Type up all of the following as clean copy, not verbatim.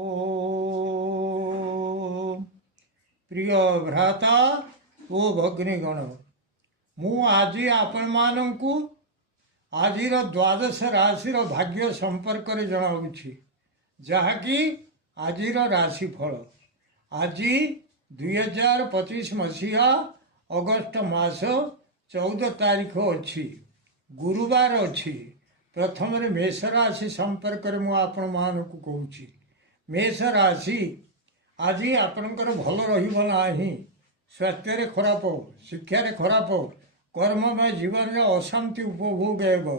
ओ प्रिय भ्राता ओ भग्नीगण मु आज आपण मानू आज द्वादश राशि भाग्य संपर्क में जनाऊँगी जहाँकि आज राशिफल आज 2025 मसीहा अगस्ट मास 14 तारीख अच्छी गुरुवार अच्छी प्रथम मेष राशि संपर्क में मुझे मान को कहूँ मेष राशि आज आपणकर भल रहा स्वास्थ्य खराब शिक्षा खराब कर्ममय जीवन में अशांति उपभोग हो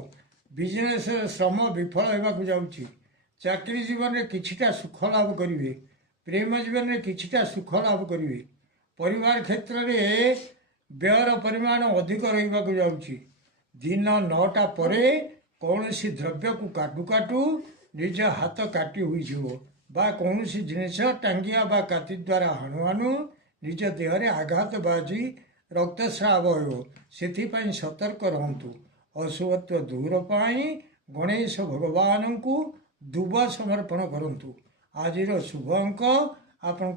बिजनेस श्रम विफल होगा जाऊँगी चाकरी जीवन में किछिटा सुख लाभ करेंगे प्रेम जीवन में किछिटा सुख लाभ करेंगे परिवार क्षेत्र में व्ययर परिमाण अधिक रहा जाऊँगी दिन 9टा पर कौन द्रव्य को काटू काटू निज हाथ काटी हो कौन जिनस टांगिया बा काति द्वारा हाणु हाणु निज देहरे आघात बाजी रक्तस्राव हो से सतर्क रहतु अशुभत्व दूर पाई गणेश भगवान को दुब समर्पण करतु आज शुभ अंक आपण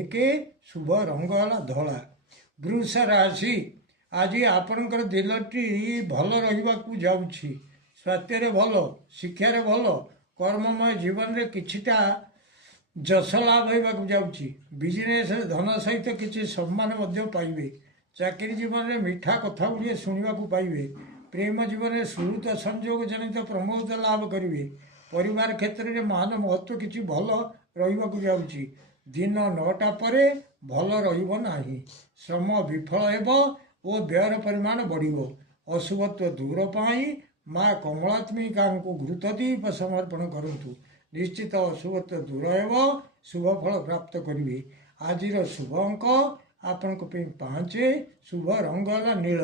1 शुभ रंग है धला वृष राशि आज आपणकर दिलटी भल रहा जाऊँगी स्वास्थ्य भल शिक्षा भल कर्ममय जीवन में किछिटा जस लाभ होगा जाऊँगी बिजनेस धन सहित किसी सम्मान पाइबे चाकरी जीवन में मीठा कथा गुड़िए शुणा पाइबे प्रेम जीवन में सुहृत संयोग जनित प्रमोद लाभ करेंगे परिवार क्षेत्र में मान महत्व किसी भल रहा जाऊँगी दिन 9टा पर भल रहा श्रम विफल हो व्ययर परिमाण बढ़ो अशुभत्व दूर पाई माँ कमलात्मिका को घृतदीप समर्पण करतु निश्चित अशुभत्व दूर हो शुभ फल प्राप्त करेंगे आज शुभ अंक आपण 5 शुभ रंग है नील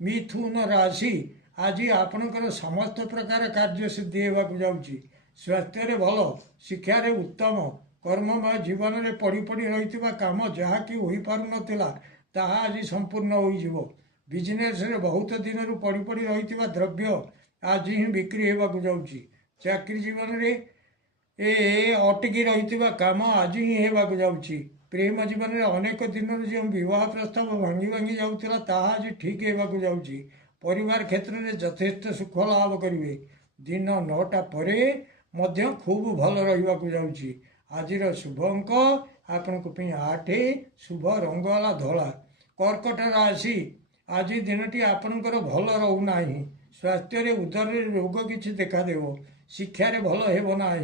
मिथुन राशि आज आपणकर समस्त प्रकार कार्य सिद्धि होगा जाऊँगी स्वास्थ्य भल शिक्षा उत्तम कर्ममय जीवन में पढ़ी पढ़ी रही कम जहाँकि हो पार नाला ताहा आज संपूर्ण हो बिजनेस बहुत दिन पढ़ी पढ़ी रही द्रव्य आज ही बिक्री होगा जाऊँगी चाकरी जीवन में अटकी रही कम आज ही होगा जाऊँगी प्रेम जीवन में अनेक दिन जो विवाह प्रस्ताव भांगी भांगी जाऊला ताहा आज ठीक होगा जाऊँगी परिवार क्षेत्र में यथेष्ट सुख लाभ करेंगे दिन 9टा पर खूब भल रहा जाऊँगी आज शुभ अंक आपण 8 शुभ रंग है धला कर्कट राशि आज दिनटी आपणकर भल रोना स्वास्थ्य उदर रोग किसी देखादेव शिक्षा भल होना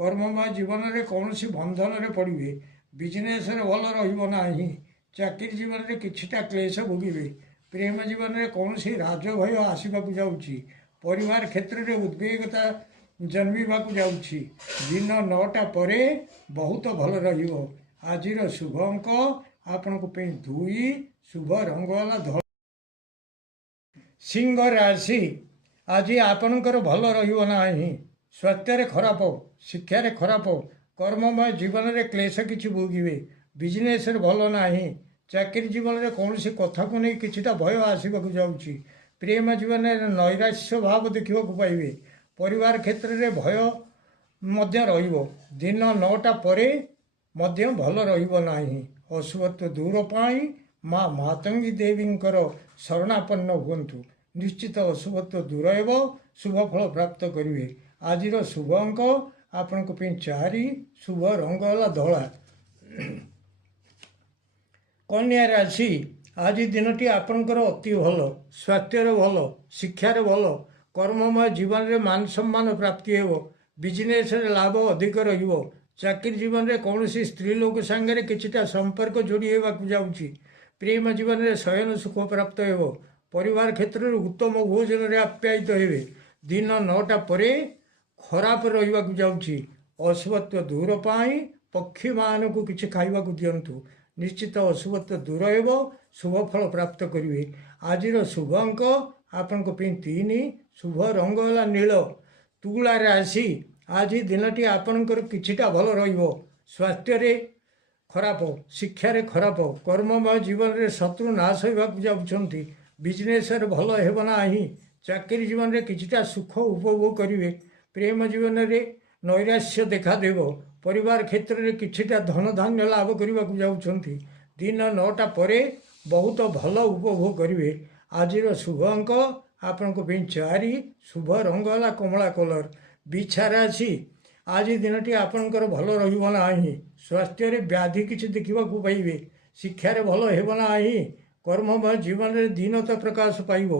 कर्ममय जीवन में कौन बंधन में पड़े बिजनेस भल रहा चाकरी जीवन में किछिटा क्लेश भोगे प्रेम जीवन में कौन राजभय आसवाक जाऊँगी परिवार क्षेत्र में उद्वेगता जन्मवाक जाऊँगी दिन 9टा पर बहुत भल आज शुभ अंक आपण 2 शुभ रंग है धला सिंह राशि आज आपणकर भल रहा स्वास्थ्य खराब शिक्षा खराब कर्ममय जीवन में क्लेश किसी भोगे बिजनेस भल ना चाकरी जीवन में कौन कथा को नहीं किछिटा भय आसवाक जाऊँगी प्रेम जीवन में नैराश्य भाव देखा पाइबे परिवार क्षेत्र में भय दिन 9टा पर भल रहा अशुभत्व दूर पाई माँ मातंगी देवी शरणापन्न हुंतु निश्चित अशुभत्व दूर हो शुभ फल प्राप्त करेंगे आज शुभ अंक आपण 4 शुभ रंग है धला कन्या राशि आज दिनटी आपणकर अति भल स्वास्थ्य भल शिक्षा भल कर्ममय जीवन में मान सम्मान प्राप्ति हो बिजनेस लाभ अधिक चाकरी जीवन में कौन स्त्री लोक सांगे किछिटा संपर्क जोड़ी होगा जाऊँगी प्रेम जीवन में शयन सुख प्राप्त हो परिवार क्षेत्र में उत्तम भोजन में आप्यायित हे दिन 9टा पर खराब रहा जाऊँगी अशुभत्व दूर पाई पक्षी मान को किसी खाइबा दिंतु निश्चित अशुभत्व दूर हो शुभ फल प्राप्त करेंगे आज शुभ अंक आपण 3 शुभ रंग है नील तुला राशि आज दिनटी आपणकर किछिटा भल स्वास्थ्य खराब शिक्षा खराब कर्ममय जीवन में शत्रु नाश होगा जाऊँगी बिजनेस भल होना चाकरी जीवन में किछिटा सुख उपभोग करेंगे प्रेम जीवन में नैराश्य देखादेव परिवार क्षेत्र में किछिटा धन धान्य लाभ करने को जाउछंती। दिन 9टा परे बहुत भल उपभोग करेंगे। आज शुभ अंक आपण 4, शुभ रंग है कमला कलर। बिछा राशि आज दिनटी आपणकर भल रहा। स्वास्थ्य व्याधि किसी देखा पाइबे। शिक्षा भल होना। कर्ममय जीवन में दीनता प्रकाश पाइब।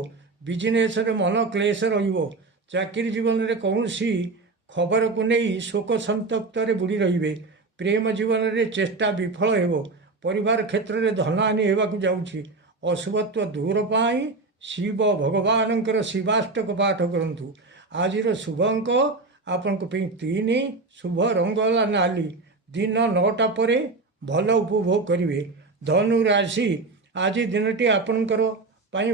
बिजनेस मन क्लेश चाकरी जीवन में कौन खबर को नहीं शोक संतप्त बुड़ी रे। प्रेम जीवन में चेष्टा विफल हो। परिवार क्षेत्र में धनहानि होगा जाऊँगी। अशुभत्व दूर पाई शिव भगवान शिवाष्टक पाठ करूँ। आज शुभ अंक आपण 3, शुभ रंग है नाली। दिन 9टा पर भल उपभोग करेंगे। धनु राशि आज दिनटी आपणकर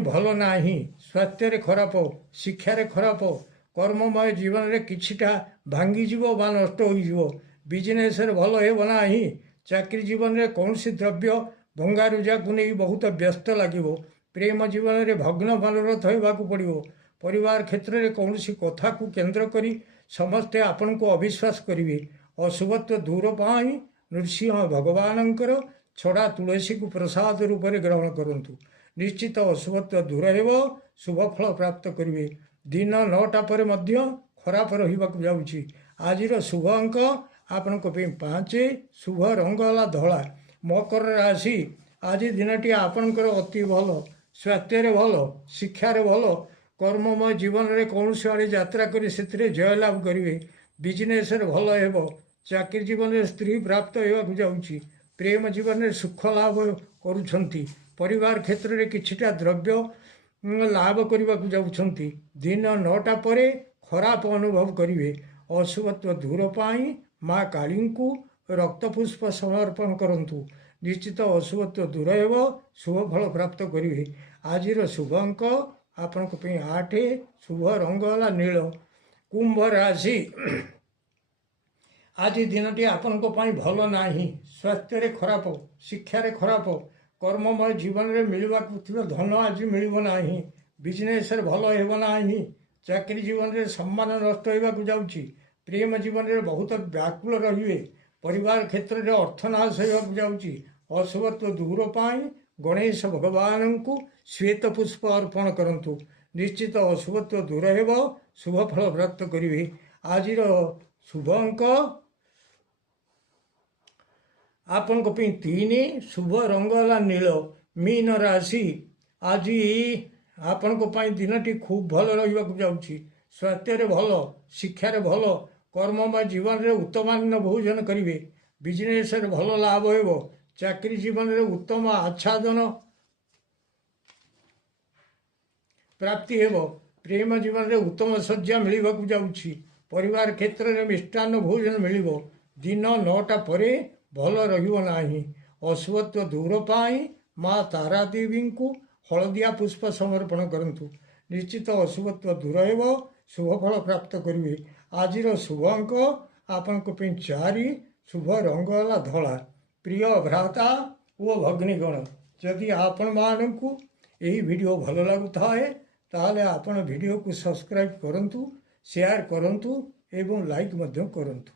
भल ना। स्वास्थ्य खराब, शिक्षा खराब, कर्ममय जीवन में किछिटा भांगीज बा नष्ट हो। बिजनेस भल होना। चाकरी जीवन में कौन द्रव्य भंगारुजा को नहीं बहुत व्यस्त लगे। प्रेम जीवन में भग्न मनोरथ होगा पड़ो। परिवार क्षेत्र में कौन कथा को केन्द्र करी समस्ते आपण को अविश्वास करेंगे। अशुभत्व दूर पाई नृसिंह भगवान छड़ा तुलसी को प्रसाद रूप में ग्रहण करूँ। निश्चित अशुभत्व दूर हो, शुभ फल प्राप्त करेंगे। दिन 9टा पर खराब रही जाऊँगी। आज शुभ अंक आपण 5, शुभ रंग है धला। मकर राशि आज दिनटी आपणकर अति भल। स्वास्थ्य भल, शिक्षा भल, कर्ममय जीवन में कौन आड़े यात्रा करी से जय लाभ करेंगे। बिजनेस भल हो। चाकरी जीवन में स्त्री प्राप्त होगा जाऊँगी। प्रेम जीवन में सुख लाभ करुछंती। परिवार क्षेत्र में किछिटा द्रव्य लाभ करने जाऊँगी। दिन 9टा पर खराब अनुभव करेंगे। अशुभत्व दूर पाई माँ काली को रक्तपुष्प समर्पण करूँ। निश्चित अशुभत्व दूर हो, शुभ फल प्राप्त करेंगे। आज शुभ अंक आपण 8, शुभ रंग है नील। कुंभ राशि आज दिनटी आपण भल ना। स्वास्थ्य खराब, शिक्षा खराब, कर्ममय जीवन में मिलवा धन आज मिलना। बिजनेस भल होना। चाकरी जीवन में सम्मान नष्ट होगा जाऊँगी। प्रेम जीवन में बहुत व्याकुल रे। परिवार क्षेत्र में अर्थनाश होगा जाऊँगी। अशुभत्व दूर पाई गणेश भगवान को श्वेत पुष्प अर्पण करूँ। निश्चित अशुभत्व दूर हो, शुभ फल प्राप्त करेंगे। आज शुभ अंक आपण 3, शुभ रंग है नील। मीन राशि आज आपण दिनटी खूब भल रहा जाऊँगी। स्वास्थ्य भल, शिक्षा भल, कर्ममय जीवन में उत्तमान्न भोजन करेंगे। बिजनेस भल लाभ हो। चाकरी जीवन में उत्तम आच्छादन प्राप्ति हो। प्रेम जीवन में उत्तम शଯ୍या मिलवा जाऊँगी। परिवार क्षेत्र में मिष्टान्न भोजन मिल। दिन 9टा पर भल रहा। अशुभत्व दूर पाई माँ तारा देवी को हलदिया पुष्प समर्पण करूँ। निश्चित अशुभत्व दूर हो, शुभ फल प्राप्त करेंगे। आज शुभ अंक आपण 4, शुभ रंग है धला। प्रिय भ्राता वो भग्नीगण जदि आपण मानू यही वीडियो भल लगुता है ताहले आपण वीडियो को सब्सक्राइब करंतु, शेयर करंतु एवं लाइक मध्य करंतु।